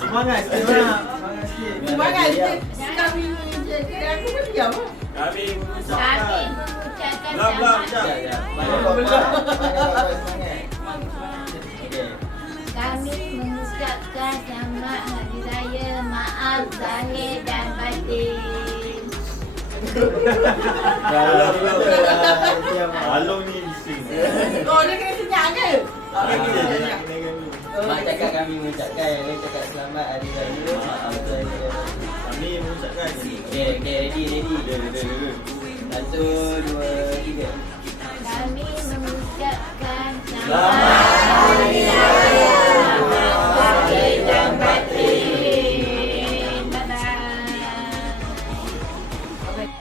Semangat sikit orang. Semangat sikit. Semangat sikit. Kami mengucapkan aku pun diam. Kami Kami mengucapkan mengucapkan Belah, belah, selamat belah. Ya. Kami mengucapkan selamat hari raya maaf zahir dan batin. Ya, Belah, belah, belah. Diam. Along ni bising. Oh, dia kena senyap ke? Ah, Dia dia nak kena kami. Mak cakap kami mengucapkan Yang lain cakap selamat hari raya. Kami mengucapkan. Okey, okey, ready, ready. Satu, dua, tiga. Kami mengucapkan Selamat